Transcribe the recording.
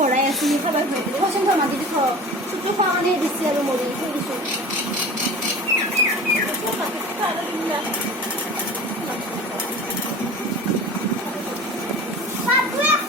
ভৰাই আছি খাবার খাইছিলো পচন্দ মাতি দি খাও চুটো খোৱা কাৰণে দিছি আৰু মৰি থৈ দিছো পাপুৱে